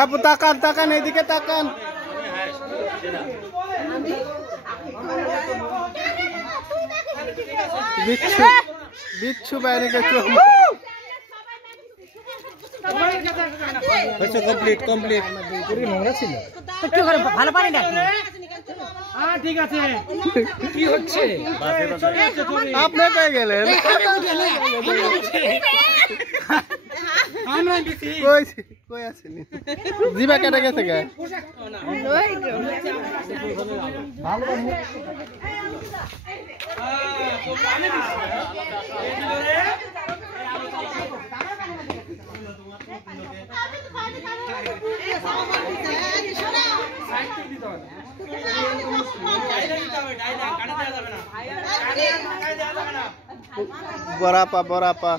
আপু তাকান তাকান এইদিকে তাকান বিচ্ছু বিচ্ছু বাইরে গেছে কমপ্লিট কমপ্লিট পুরো নোংরা ছিল একটু করে ভালো পানি না হ্যাঁ ঠিক আছে কি হচ্ছে আপনি পেয়ে গেলেন কই কই আছেন জিবা কেটে গেছে গা ভালো বরাপা বরাপা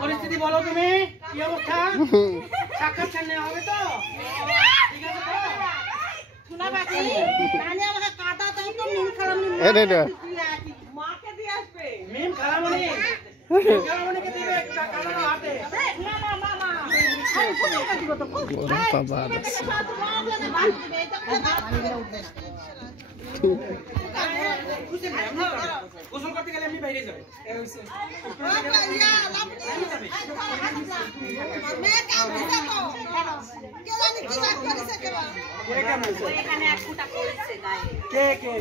পরিস্থিতি বলো তুমি কি অবস্থা সাক্ষাৎ সামনে হবে তো ঠিক আছে তো শোনা বাকি কানে আমাকে কাটা দাও তো মিম খালামনি মাকে দিয়ে আসবে মিম খালামনি খালামনিকে দিবে একটা কাটা হাতে না না না না আমি ফোন করে দিব তো বাবা গোসল করতে গেলে আমি বাইরে যাই কে কে